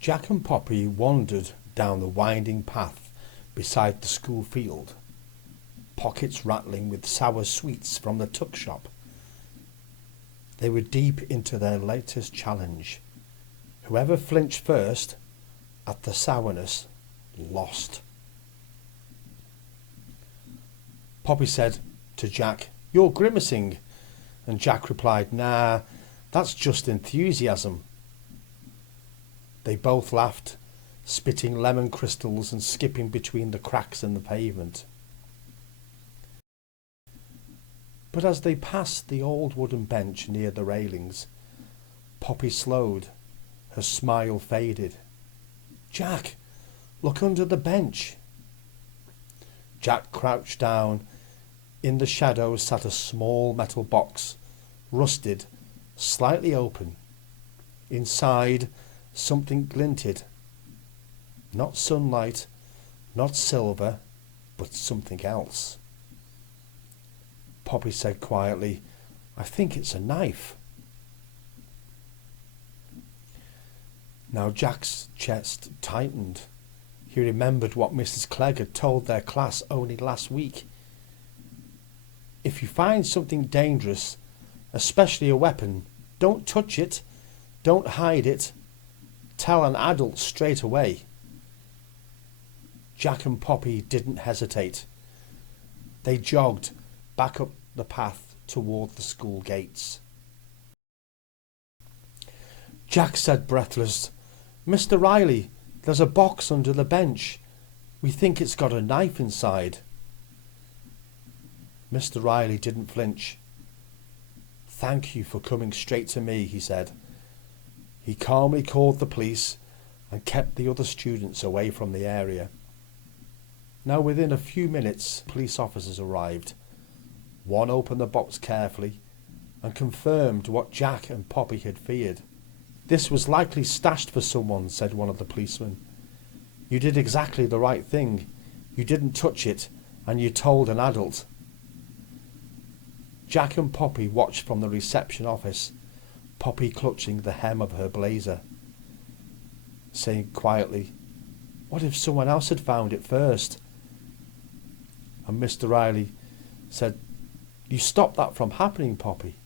Jack and Poppy wandered down the winding path beside the school field, pockets rattling with sour sweets from the tuck shop. They were deep into their latest challenge. Whoever flinched first at the sourness lost. Poppy said to Jack, "You're grimacing." And Jack replied, "Nah, that's just enthusiasm." They both laughed, spitting lemon crystals and skipping between the cracks in the pavement. But as they passed the old wooden bench near the railings, Poppy slowed. Her smile faded. "Jack, look under the bench." Jack crouched down. In the shadows sat a small metal box, rusted, slightly open. Inside, something glinted. Not sunlight, not silver, but something else. Poppy said quietly, "I think it's a knife." Now Jack's chest tightened. He remembered what Mrs. Clegg had told their class only last week. If you find something dangerous, especially a weapon, don't touch it, don't hide it, tell an adult straight away. Jack and Poppy didn't hesitate. They jogged back up the path toward the school gates. Jack said breathless, "Mr. Riley, there's a box under the bench. We think it's got a knife inside." Mr. Riley didn't flinch. "Thank you for coming straight to me," he said. He calmly called the police and kept the other students away from the area. Now within a few minutes, police officers arrived. One opened the box carefully and confirmed what Jack and Poppy had feared. "This was likely stashed for someone," said one of the policemen. "You did exactly the right thing. You didn't touch it, and you told an adult." Jack and Poppy watched from the reception office, Poppy clutching the hem of her blazer, saying quietly, "What if someone else had found it first?" And Mr. Riley said, "You stopped that from happening, Poppy."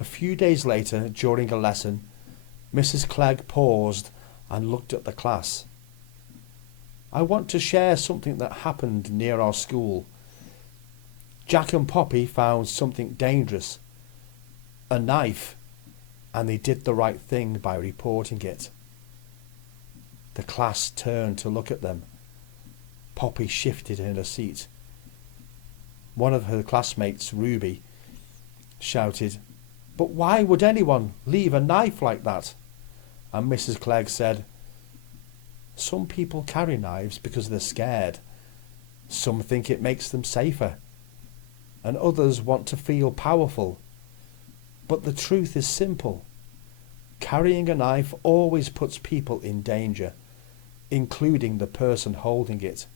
A few days later, during a lesson, Mrs. Clegg paused and looked at the class. "I want to share something that happened near our school. Jack and Poppy found something dangerous, a knife, and they did the right thing by reporting it." The class turned to look at them. Poppy shifted in her seat. One of her classmates, Ruby, shouted, "But why would anyone leave a knife like that?" And Mrs. Clegg said, "Some people carry knives because they're scared. Some think it makes them safer. And others want to feel powerful. But the truth is simple. Carrying a knife always puts people in danger, including the person holding it."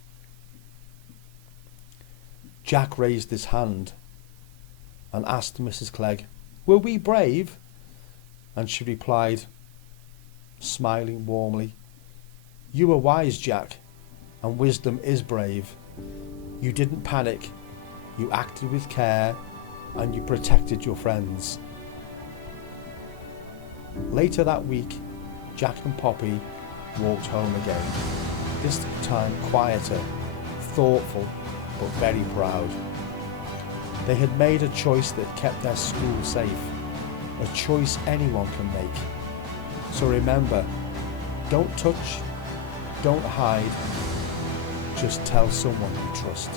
Jack raised his hand and asked Mrs. Clegg, "Were we brave?" And she replied, smiling warmly, "You were wise, Jack, and wisdom is brave. You didn't panic, you acted with care, and you protected your friends." Later that week, Jack and Poppy walked home again, this time quieter, thoughtful, but very proud. They had made a choice that kept their school safe, a choice anyone can make. So remember, don't touch, don't hide, just tell someone you trust.